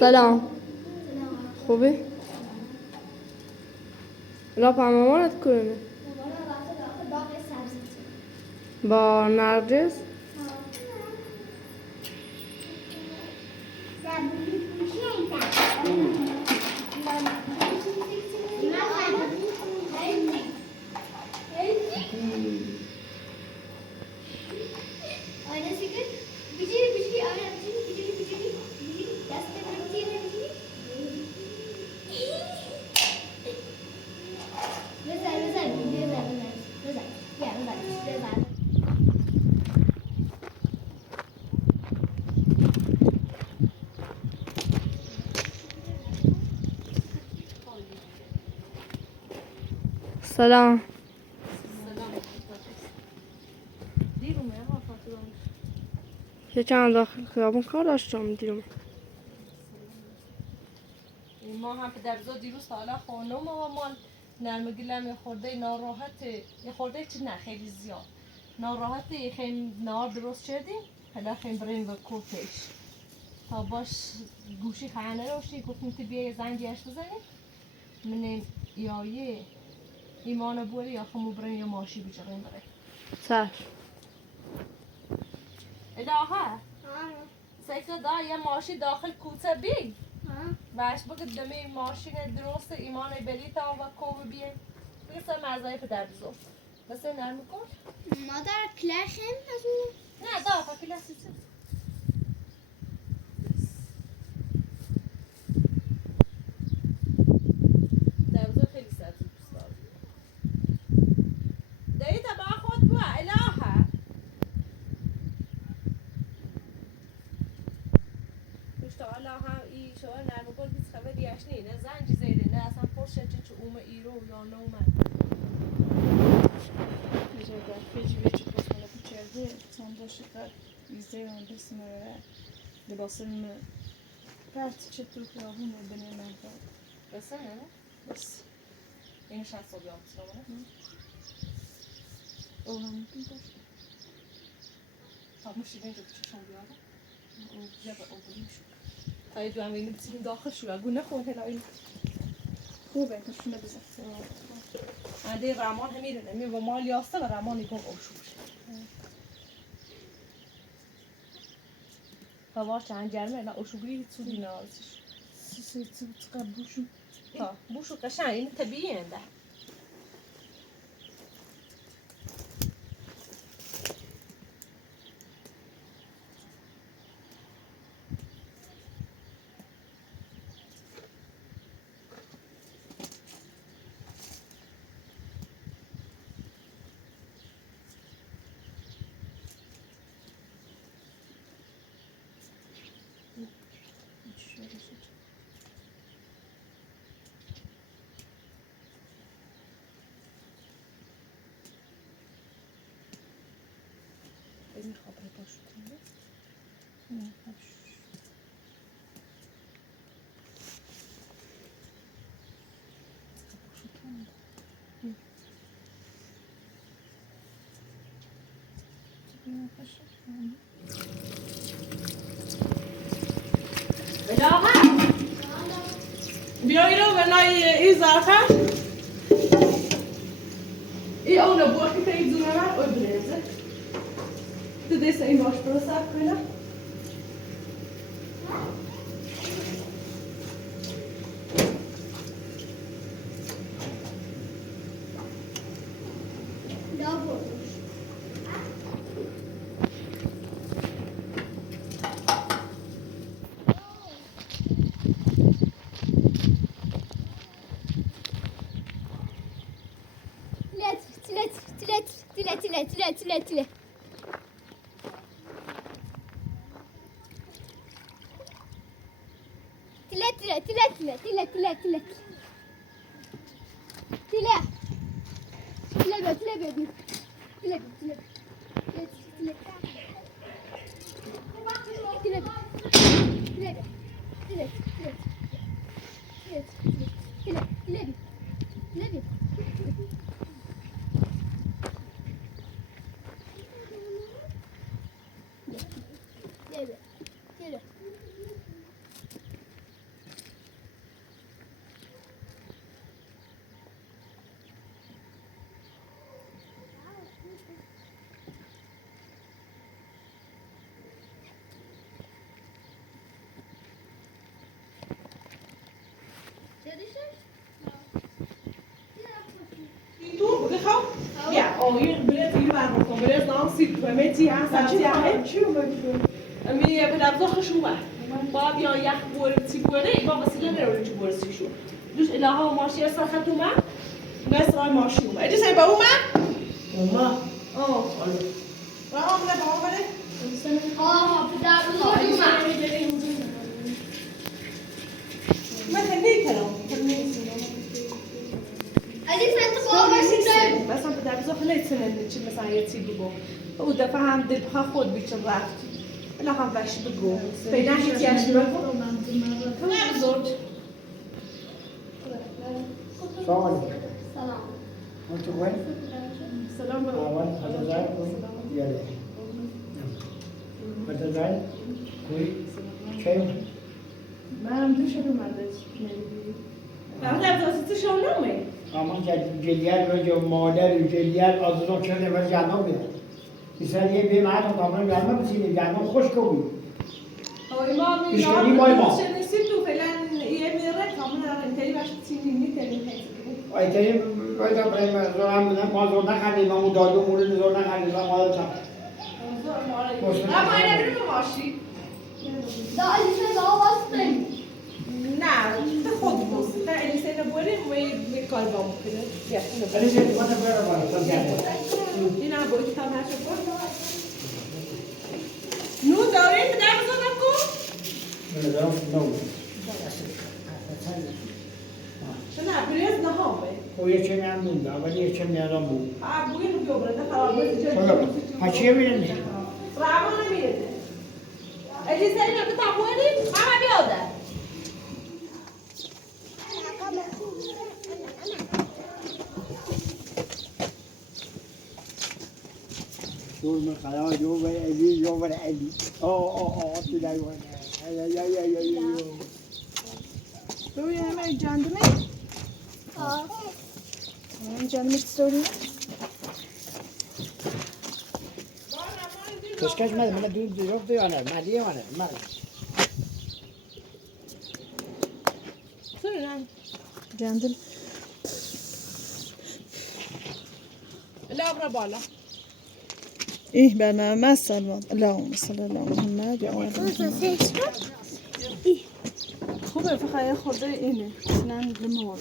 سلام. خوبی؟ لا با مامانت کنه با نرجس. سلام. یه چند داخل خیابون کار داشتم دیرم. ما هم پدرزا دیروز حالا خانم و مال نرمگیلم یه خورده ناراحت یه خورده چی نه خیلی زیاد ناراحت یه خیلی نار درست شدیم حالا خیلی بریم و کوتش تا باش گوشی خیانه روشی گفتیم که بیا یه زنگیش بزنیم من یایه ایمان بوری یا خمو بریم یا ماشی بجریم بریم سر الهه سیکا دا یه ماشی داخل کوته بی باش بگه دمی ماشین درست ایمان بلیتا و کوه بیه بگه سر مرزای پدر بزرگ بس نرم کن مادر کلاشم از اون نه دا فا کلاسی چه در بزرگ خیلی سرزی دوست دارم دایی تبا خود بوا الهه مشتا الهه ای شما نرم کن بیس خبری اشنی نه زنجی زیده نه اصلا پرشه چه اوم ایرو یا نومه Feci posmana içeride tam boşluklar izleyen besmele libasın pert çetur kıyafın benim ben بس نه bas این شخص رو بیام بسرمانه oğlan mümkün baş تا مشتی اینجا بچشم بیاره یا با اون شو تا یه دو هم اینو بسیدیم داخل شو اگه نخون هلا این خوبه تا şuna bize عندي رمان هميرن امي ومال ياسته و رمان يكون اوشوش هوا چند جرمه لا اوشوگری تو دینازش sesi çıkar boşum ها بوشو قشنگ این طبیعیه ده این خبر باش کنه ne baş بیایی رو بنای این ظرفه این اونو بوخی که این دونه من اوی بریزه تو دیسته این باش برو سب کنه تله آقای برای دیگه برمی‌کنم برای نانسی و متی هست چی رو بگیرم؟ امی به لبزا خشوبه با بیا یخ بورسی بوره با وسیله نرو چی بورسی شو دوش الها و ماشی است خدمت ما مثلا ماشی اومد اجازه سعی با اومد اومد آه و آمده با آمده آه پدر بزرگ اومد. من خیلی کلام علی فنت بابا باشید. مثلا پدر بزرگ خیلی سنن چی مثلا یه چیزی بگو او دفعه هم دل بخواه خود بیچه رفت الان هم وش بگو پیدا هیچیش بگو پدر بزرگ سلام سلام. انتو وين؟ سلام بابا اول هتزعل كوي يلا هتزعل كوي شايف منم دوش اومده پدر بزرگ شونمه اما جلیال و مادر جلیال آزادان شده و جانو بیاد مثلا یه بیم هر کاملا جانو بسیاری جانو خوش کوی امام اشتري باي ما. شنو فعلا یه میره کاملا انتهی باش تیمی میکنه ایتایی باید برای زورم بدن ما زور نخریدیم اون دادو مورد زور نخریدیم ما دادو اما اینه بریم ماشی دا علی فنت بابا باشید. نه تا خود بوست تا الیسه نبوریم و یه کار با مکنه ولی چه دیگه باید باید تو گرده این هم باید کام هر شد نو داریم پدر بزرگ نکن من دارم نو نه بریز نهامه او یه چه میان مونده ولی یه چه میان بود بوی رو بیابره نه خراب باید خدا هچیه میرنی رعبا نمیره الیسه اینه که تا بوریم همه بیاده دور من خلاص جو بر علی جو بر علی تو دایوانه یا ببین همه جندمه جندمه چطوری؟ تشکش مده من دور جفت دیوانه مدیه وانه مال سرنا جندل لا برا بالا إيه برنامج سلمان اللهم صل على محمد و آل محمد خوبه فقط خورده اینه مثلا لمور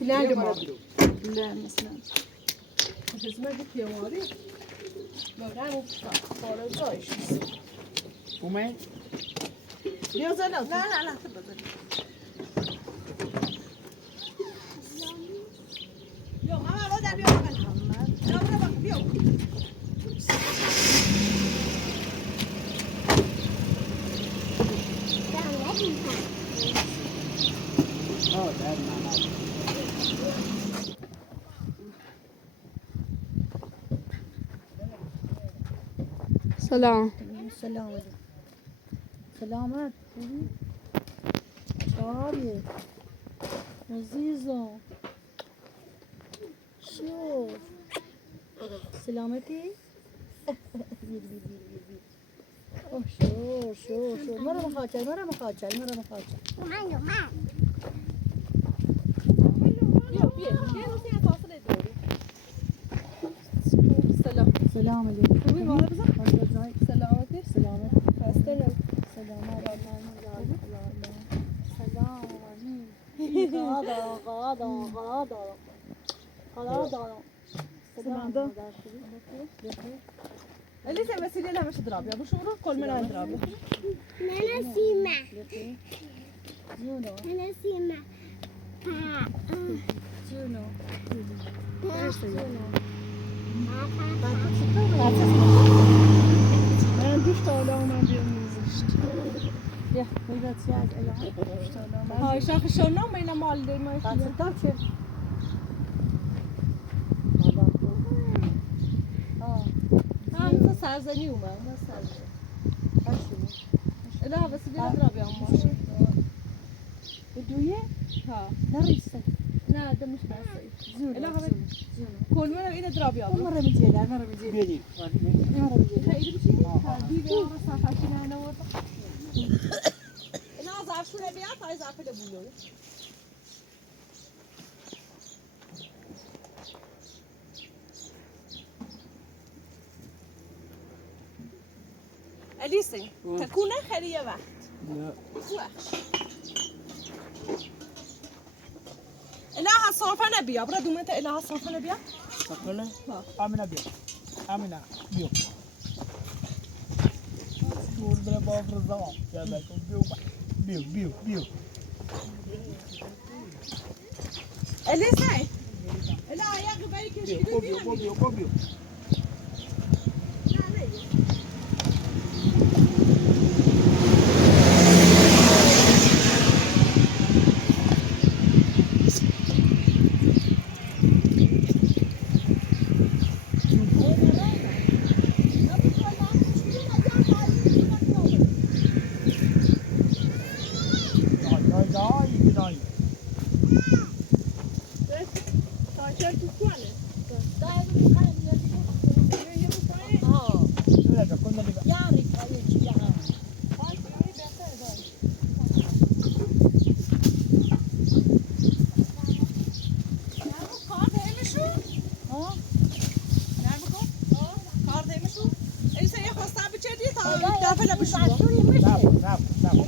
لا جماعة لا مثلا مش اسمها دي كيواري بقى مو خارجاش اومد بيو زلا لا تبدا بيو ماما رد بيو محمد لا برا بيو در ماما سلام سلامت سلامت خوبی؟ چهاریه عزیزم شوف سلامتی؟ بیر بیر بیر بیر بیر اوه شو مرا مخاچل بيو نصي فاصله دوري سلام سلام علیکم خوبی مالا بزن سلامتی سلامت استلم سلامت سلام سلام اللي زي مسيلي لا مش ضراب يا ابو شورو كل من عند ضراب أنا سيما. جونو أنا سيما. جونو من دوش تا حالا من بیاموزشت بیا میداد چی از الان هاي شاخ شلون ما ينام مال ما تا چه ها مثل سرزنی اومد ما سرزنی لا بس بينا ضرب يا عمار بدویه ها نریسته لا ده مش بس زونو لا هذا كل مرة بينا ضرب يا عمار مرة بيجي مرة بيجي بینی مرة بيجي هاي بشي ها دي بيا راسها فاشينا انا ورا انا عايز اعرف شو نبيات عايز اعرف ده بقوله الیسی تکونه خری یه وقت نه بخش الها صرفه نبیا برا دومت الها صرفه نبیا سفله آمینا بیا آمینا بیا دور بره با فرزا یا بکن بیو الیسی الها یا قبایی که بیو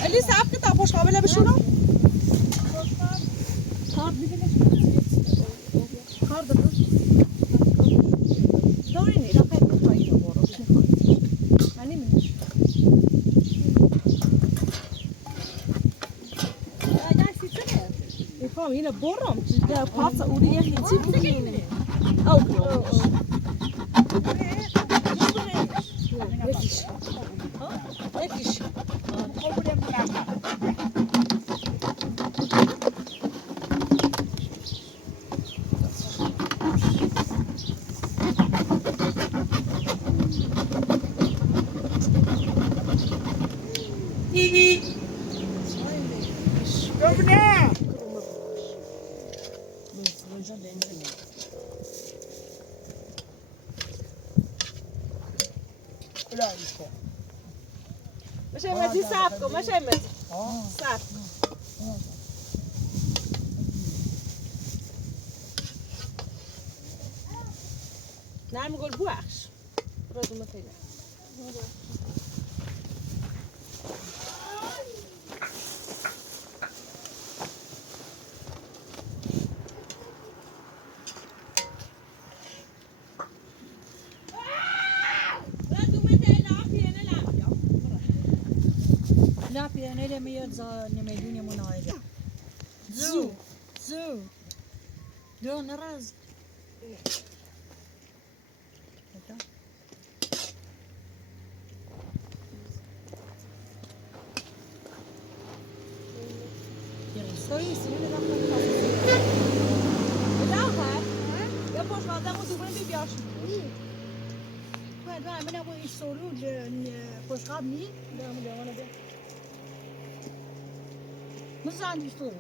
الیس صاحب که تا پشت قابل بشونم کار دارم دوری نی را خیلی میخوایی رو برو من نمیدونم میخوام اینو برم در پاس اولی یه هیچی بگیرم او کنوش یکیش مش مزي صعبكم مش مزي صعب نعم نقول بوحش رد مثلا لا بيانيلا ميرزا نميدوني منايدا زو دو نرز Stojí si mi dám Dáhá? Já pošla tam tu budem běž. بعد بقى من ابو يسولو خوشقابني ده وانا ده مش عندي يسولو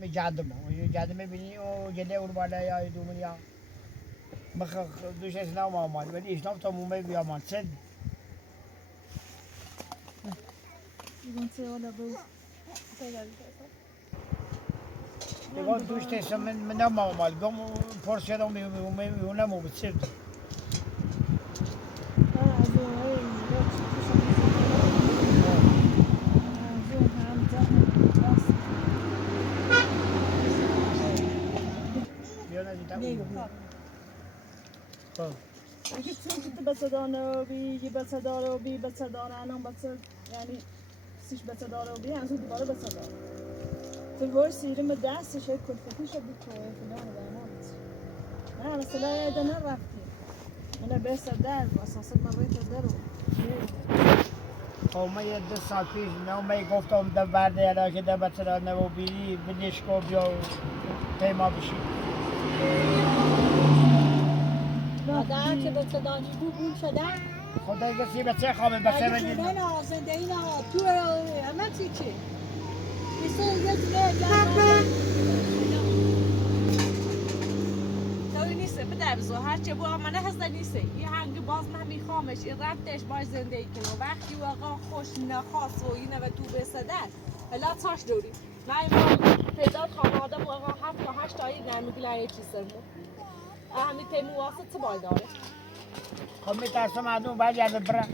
می جادم بینی و جله اور بالا یا دومنیا مخ دوش اسلام آمد ولی اسلام تا مومی بیامد سد دیگه دوش تسم من نم آمد گم پرسیدم میونه مو بسد اگه چون بسدانه بی بسداره بی بسداره انام بسد یعنی سیش بسداره بی از اون دوباره بسداره تو وار سیرم دستش کلفتیش بی توی فلان داماد نه مثلا یه نه رفتی انا بس در اساسا مريت درو خب من یه 2 سال پیش نمی گفتم در برده علاقه در بسدانه و بیری بدیش کو بیا تیما بشی مادر که به صدانی بود اون شده خدای کسی بچه خوابه بسه اگه بگید شده نه زندگی نه تو همه چی چی بیسو یه دونه جمعه Zou je niet نیسته پدر بزرگ هرچه بو من هست نیسته یه هنگ باز من میخوامش این رفتش باش زندگی کنه وقتی و آقا خوش نخواست و اینه و تو بسده هلا تاش دوری من تعداد خانواده و آقا 7 تا 8 تایی نمیگیلن یه چیز سرمون اهمی تیمو واسه چه باید داره خب میترسم مردم برگرده برن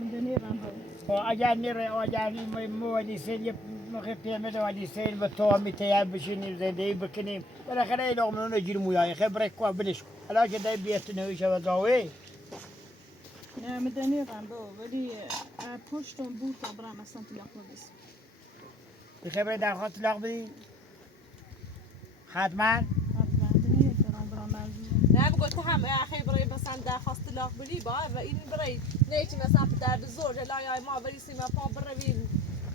میدونی رنبو خب اگر نیره اگر موادی سیل یه موقع پیمه دوادی سیل به تو هم میتیم بشینیم زندگی بکنیم بالاخره این لغمنون رو گیر مویای خبره که بلش حالا که دای بیت نویشه و زاوی نه میدونی رنبو ولی پشتم بود تا برم اصلا طلاق بس بخبره درخواست طلاق بدی حتما میدونی درام برام منظور نه بگو تو هم اخی برای مثلا درخواست طلاق بدی با و این برای نیچی مثلا پدر بزرگ لایای ما بری سیما پا برویم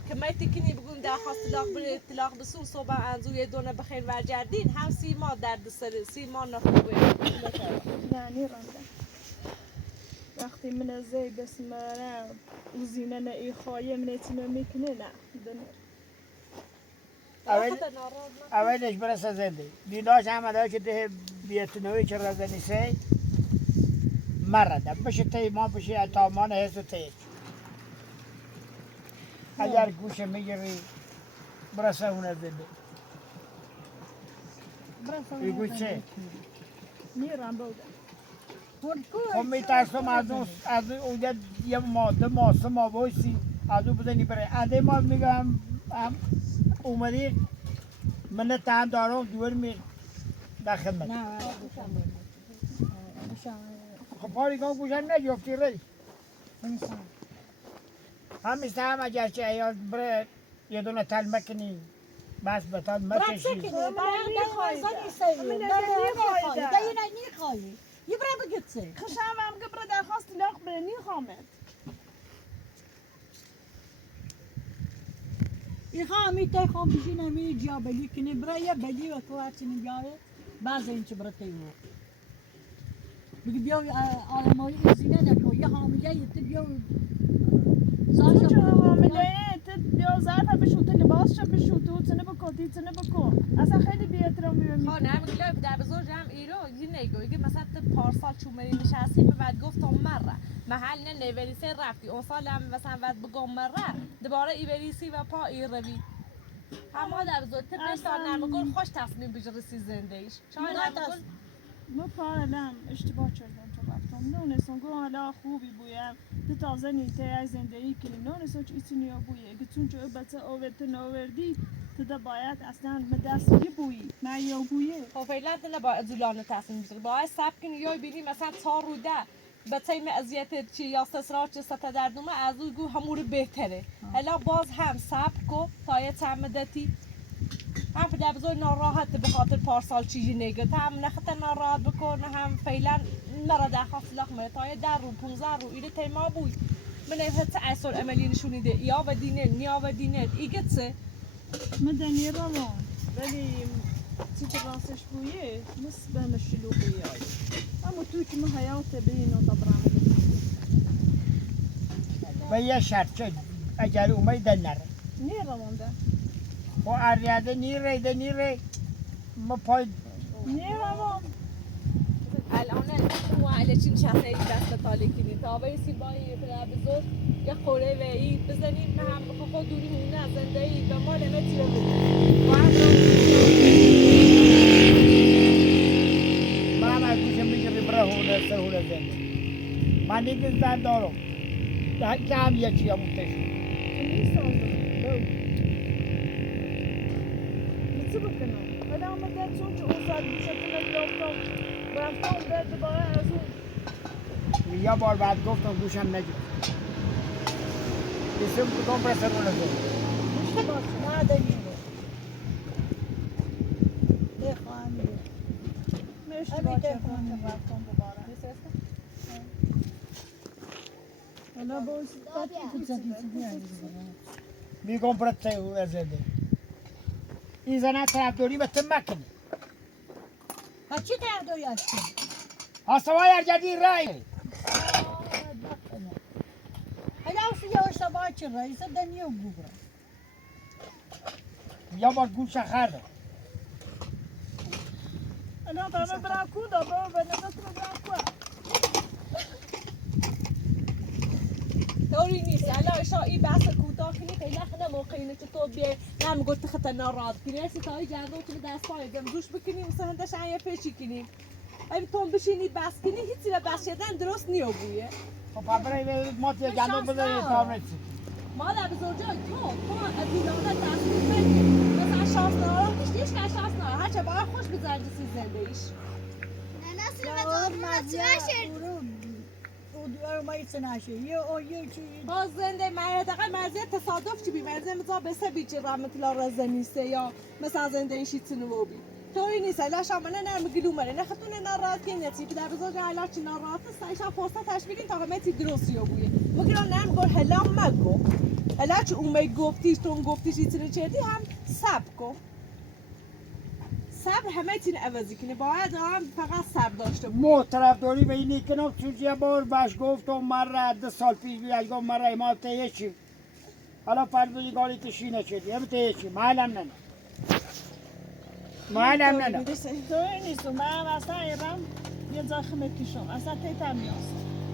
که ما تکنی بگون درخواست طلاق بدی طلاق بسون صبح انزو یه دونه بخیر ورجردین هم سیما درد سر سیما نخوبه نه نیرنده وقتی من ازای بسم نه وزینه نه ای خواهی من ایتیمه میکنه نه میدونی اولش برسه زنده دیداش هم الان که ده بیت نوی که رزنی سی مرده بشه تی ما بشه اتامان هست و تی اگر گوشه میگیری برسه اونه زنده بگو چه؟ نیرم بوده خب میترسم از اونجا یه ماده ماسه ما بایسی از اون بزنی بره انده ما میگم اومدی من تهم دارم دور می در خدمت خب پاری کن گوشم نجفتی ری همیسته هم اگر چه ایال بره یه دونه تل مکنی بس بتال مکشی خشم هم قبل درخواست طلاق برنی خامد İlhami tek komşuna mi cabeli kini buraya beli ve tuvaletini biare bazı ince bırakıyor. Bir bir alamayı izine de koy ya hamile yetti bir تو چه حامله ت بیا ظرف بشوت لباس شو بشوت و تنه بکن تنه بکن اصلا خیلی بی احترامی رو ها نه میگه پدر بزرگ هم ایرو یه نگویی مثلا پارسال چومری نشستی به بعد گفتم مره محل نه نوریسی رفتی اون سال هم مثلا بعد بگم مره دوباره ایوریسی و پا ای روی اما در بزرگ تبش تا نرمگل خوش تصمیم بجرسی زندگیش شاید نرمگل ما پارلم اشتباه کردم تو رفتم نونستم گو حالا خوبی بویم تو تازه نیته از زندگی کنی نونستم چه ایسی نیا بویه گتون چه بچه آورد ناوردی تو دا باید اصلا مدستی بویی میا بویه خب فعلا تو نباید زولانه تصمیم بگیری باید صبر کنی یا ببینی مثلا تا روده به تیم اذیت چی یا استثرار چه ستا دردومه از او گو همون بهتره حالا باز هم صبر کو تا یه چند مدتی هم پدر بزرگ ناراحت به خاطر پارسال چیزی نگه هم نخطر ناراحت بکنه هم فعلا مرا درخواست لخمه تا یه در رو 15 رو ایده تیما بود من نفت اصل عملی نشونیده یا و دینه نیا و دینه ایگه چه مدنی روان ولی چی که راستش بویه نسبه مشلوقی اما تو که ما حیات بینو دبرم و یه شرط چه اگر اومد نره نی روانده و اریاده نیره ما پای نی روان الان تو علی چین شخصی دست تالی کنی تا به سیبایی پدر بزرگ یه خوره و ای بزنیم نه هم خود دوری مونه از زندگی و ما نمیتی رو من از گوشم میگه بره هونه سر هونه زنده من دیگه زن دارم که هم یکی هم متشون چه بکنم؟ حالا آمده چون که اون ساعت بیشه کنه گرفتم رفتم به دوباره از اون یه بار بعد گفتم گوشم نگیر اسم کدوم برسه رو نزد işte bak nerede yine. Ne hamile. اشتباه کردم رفتم دوباره حالا باز میگم برسه رو نزد این زنه طرفداری به تم مکنه Ha çi derdo yaştın? هستوای ارجدی رای Hala şu yavaşta bahçe reise deniyor bu bura. یا بار گوش خرده الان برای برای کو دارم و نمی‌دونم برای کو. طوری نیست الان شایی بحث کوتاه کنی خیلی خیلی موقعی که تو بیای نمی گفت خطر ناراحت کنی هستی تا ای جردو تو دست پای دوش بکنی مثلا هندش عیه پیشی کنی اگه تو بشینی بس کنی هیچی و بس شدن درست نیابویه خب برای ما تیه گندم بذاری تا نسی مادر بزرجای تو از دیلانه دست بکنی مثلا شانس ناراحت نیست که شانس ناراحت هرچه باید خوش بزنی سی زنده ایش نه سلام او مایت نشه یه چی باز زنده دقیقا مرزی تصادف چی بی مرزی مزا بسه بیچی رحمت الله رزه نیسته یا مثلا زنده ایشی تنو بی طوری نیست الا شامنه نرم گلومره نه خطونه ناراحت که نتی که در بزرگ الا چی ناراحت است ایشا فرصت تشمیلین تا قمتی درستی بویه مگران نرم گل هلا مگو الا چی اومی گفتیش تو گفتیش ایتونه چردی هم سب کن صبر همه تین عوضی کنی باید هم فقط صبر داشته بود محترف داری به اینی کنم چوزیه بار بش گفت و مره 2 سال پیش بیاد گفت مره ما تیه چیم حالا فرضی گالی تشی نشدی هم تیه چیم معلم نه معلم نه طوری نیست من اصلا ایران یه زخم کشم اصلا تیتم میاست.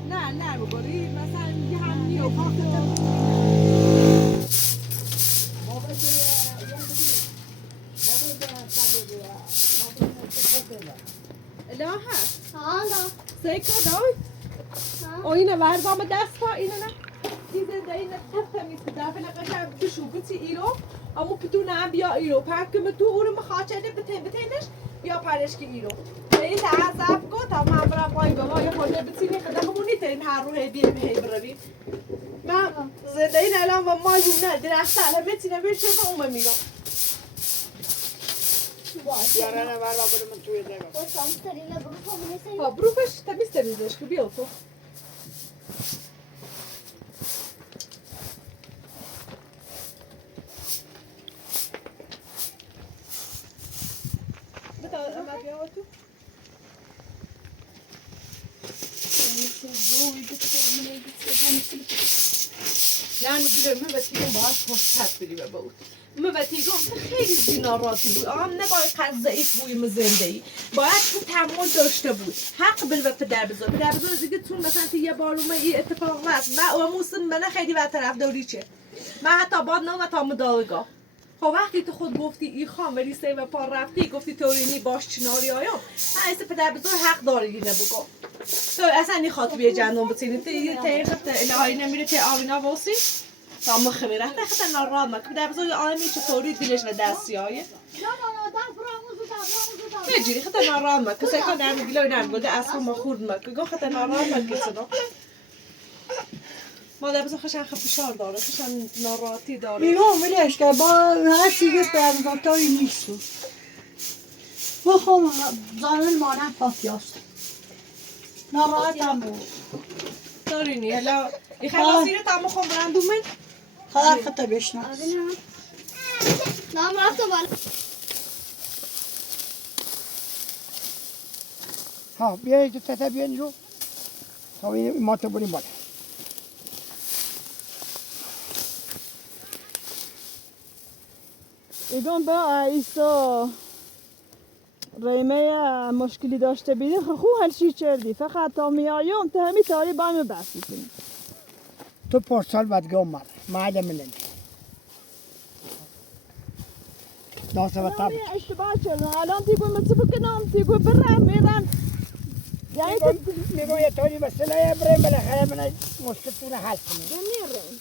نه بگوری مثلا یه هم نیو پاکت لا هست سیکا دای او اینه ورزام دست پا اینه نه دیده ده اینه تفته میست دفعه نقشه بشو بتی ایرو امو پتو نم بیا ایرو پاکم تو اونو مخاچنه بتینش بیا پرش که ایرو این تعصب کو تا من برم پای بابا یه خورده بتینی خدمونی ترین هر رو هی بیه بهی بروی من زنده این الان و ماجونه درخته همه تینه بشه و اومه میرو یاره نه بر بابا من توی دیگه ها بروفش تمیز تمیزش که بیا تو بتا اما بیا تو نه میگم من بتیگم باید فرصت بدی به بود من بتیگم خیلی زیناراتی بود آم نباید قد ضعیف بوی زندگی باید تو تحمل داشته بود حق بل و پدر بزرگ دیگه تون مثلا یه بار این اتفاق هست من و موسم من خیلی بر طرفداری چه من حتی بعد نام تا مدالگاه خب وقتی تو خود گفتی ای خان ولی سه و پار رفتی گفتی تورینی باش چناری آیا من ایسه پدر بزرگ حق داری اینه بگو تو اصلا نیخواد بیه جندون بتینی تیخت الهی نمیره تی آوینا باسی تا مخمیره خیلی ناراحت مکن پدر بزرگ آدمی چطوری دلش و دستی آیه یه جوری خیلی ناراحت مکن کسی که نرمی گلوی نرگوده اصلا ما خورد مکن گو خیلی ناراحت مکن سنو مادر بزرگ خشن فشار داره خشن ناراحتی داره اینو ولش که با هر چیزی پرنگاتایی نیستو و خب زانن مانم پاکیاست ناراحت هم بود دارینی هلا این خلاصی رو تمام خون برندوم من خدا خطا بشناس نام رفت بالا ها بیا اینجا تتا بیا اینجا تا این ما تو بریم بالا ایدون با ایسا ریمه مشکلی داشته بیدی خوب هلشی چردی فقط تا میاییم تا همی تاری با همه بحثی کنیم تو پارسال باید گم مر معلم نمی داسته و تب اشتباه چردن الان تیگو مثل بکنم تیگو برم میرم یعنی میگو یه طوری مسئله بریم بالاخره من مشکلتون حل کنیم دنیرم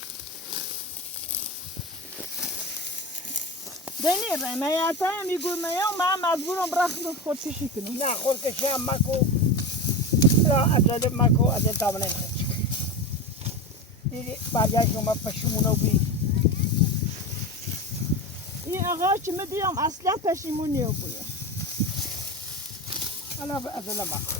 دنیرم میاتم میگو میام من مجبورم برخم خودکشی کنم نه خودکشی هم مکو لا اجل مکو اجل دامنه نخوش دیدی برگشت شما پشیمونو بی این آقا چی میدیم اصلا پشیمونی رو بوده حالا اجل مکو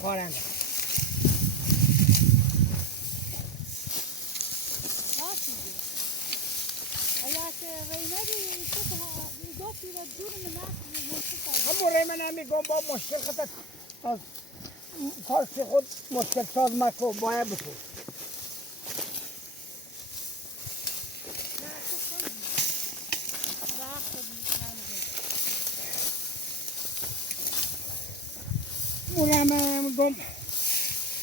خوارنده همون ری من همی گم با مشکل خطت خاصی خود مشکل ساز مکو باید بکن. اونم گم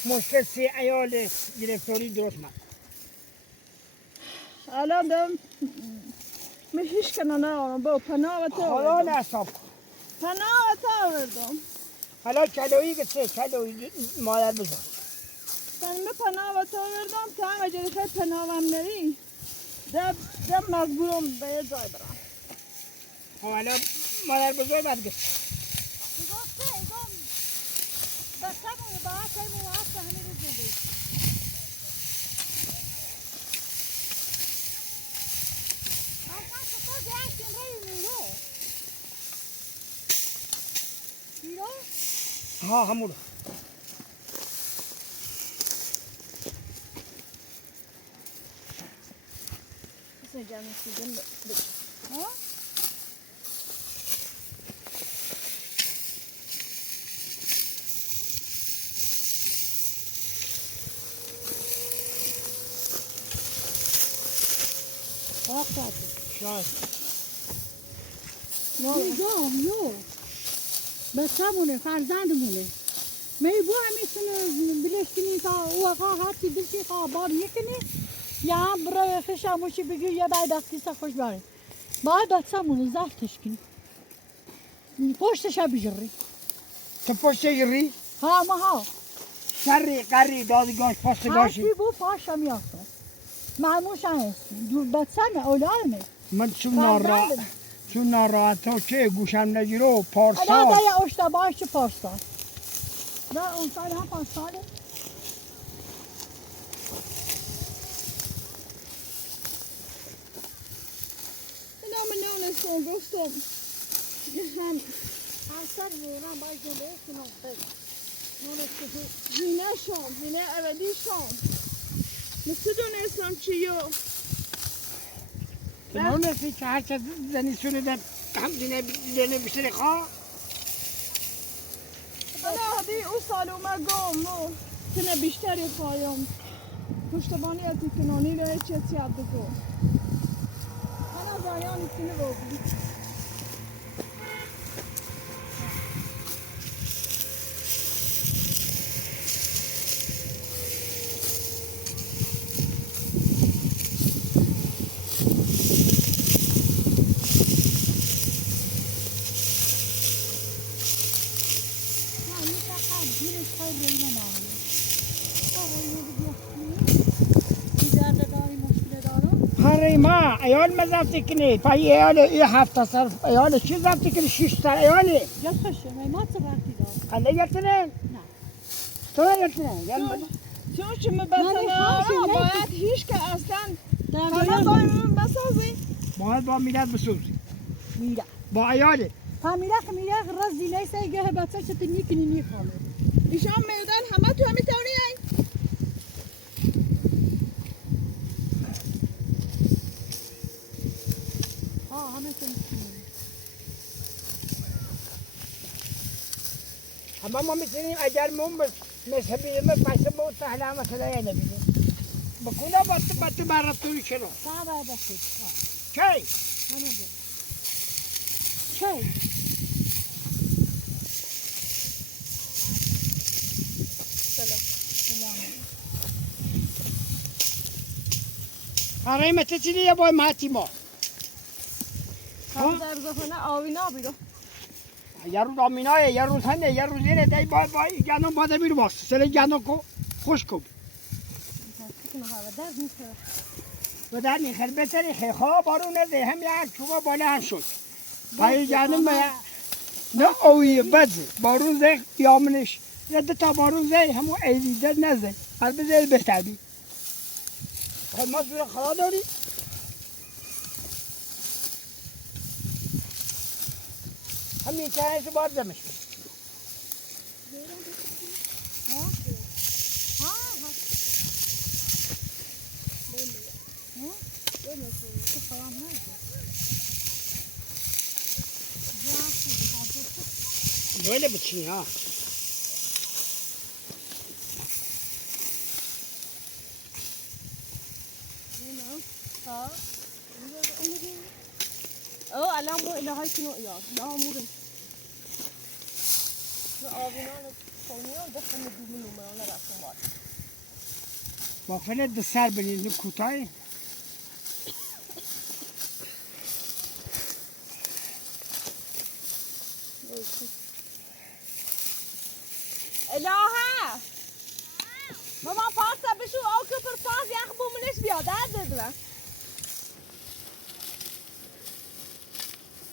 مشکل سی ایال گرفتاری درست مکن. الان دم هیچ کنه نه با پناه و حالا تا نصاب کن. پناه و تا آوردم حالا کلویی که 3 کلویی مادر بزن. من پناه و تا آوردم تا همه جایی که پناه هم نری دم مجبورم به یه جای برم. حالا مادر بزرگ باید گفت. ها همون شاید یو بچه‌مونه فرزندمونه میبو همیتونه بلشکنی تا او آقا هرچی دلشی خواه یکنی یا هم برای خشموشی بگیر یا باید دستی سا خوش باره باید بچه‌مونه زفتش کنی پشتش ها بجری تو پشت گری ها ما ها شری قری دادگاش پاستگاشی هرچی بو پاش هم یاسته معموش هم هستی دور بچه‌مه اولادمه من چون ناراحت که گوشم نگیره و پارسال نه یا اشتباهش چه پارسال نه اون سال هم پارساله اینا من نونستم گفتم هم اصلا میرم باید جلوه کنم نونسته زینه شام زینه اولی شام مثل دونستم چیو که نونستی که هرچه زنی سونه هم دینه بشتری خواه انا هدی او سال اومدم نو کنه بیشتری خوایم پشتبانی از کنانی ره چه سیاد بگو انا زایانی کنه بگو هره ما ایال مزافتی کنی پای ایال یه 7 سال ایال چی زافتی کنی 6 سال ایالی جا خوشه ما چه وقتی دار خنده گرتنه؟ نه تو نگرتنه؟ چون شما بسنا باید هیچ که اصلا همه باید بسازی باید با میلاد بسوزی میره با ایالی میره که میره رزی نیسته گه بچه چه تنی کنی نیخوامه ایشان میدن همه تو همی تونی هی همه تنی اما ما میتونیم اگر مثل بیرمه پس با سهله همه سلاحه نبینیم بکنه با تو برات توی چرا ساعه بخید چی؟ همه جا چای هره مته چیلی یه بای ماتی ما هم در زخانه آوی نابیرو یه روز آمینایه یه روز هنه یه روز اینه دی بای گندم باید بیرو باست سلی گندم کو خوش کن و در میخیر بسری خیخواه بارون نده هم یک چوبا بالا هم شد پایی گندم نه اوی بده بارون زی بیامنش یه تا بارون زی همون ایدیده نزد هر بزید بهتری خود ما زور خدا داری؟ همین که هست باید دمش کن böyle biçiyor ha. الان با الهی کنو یاد لا مورن آوینان قومیان دستم دومن نمران رفتم بار با فعل دسر بنید کوتاه الهه ماما پاسا بشو او که پر پاس یخ بومنش بیاد دادم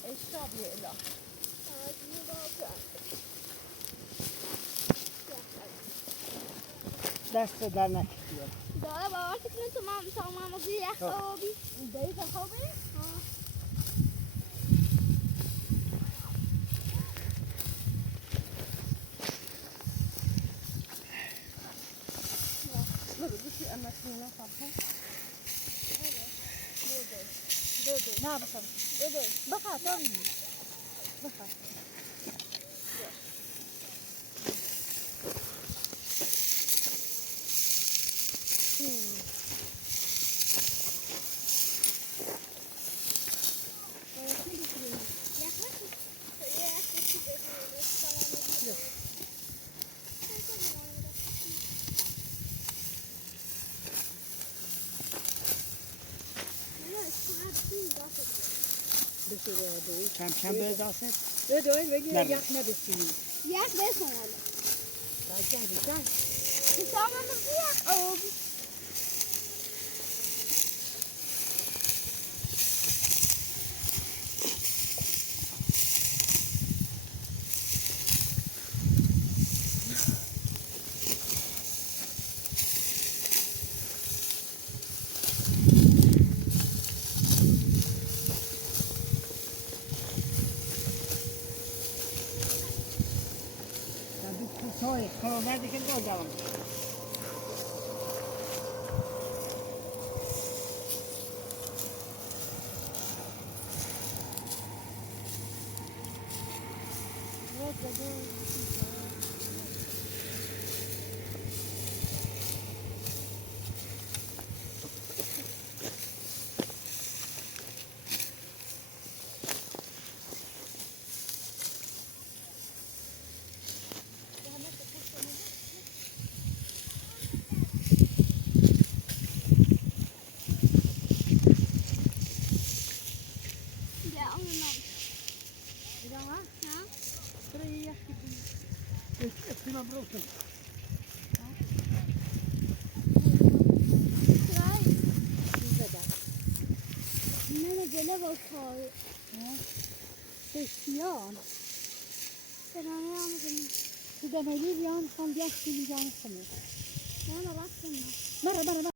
اشرب يا اله دست در نکشید داره باور کنید تو ماما یخ آبی دقیقه خوبه؟ نه بخوام بخواه تاری بخواه کم کم به داسته دوی بگیر یخ نبستینی یخ بسن حالا حسام هم یخ آبی کوتاه کارآمد که دادم من جلو با کار بسیار سلامه هم کنیم تو دمالی بیان خان بیاشتی میجان خمه من رفتم مرة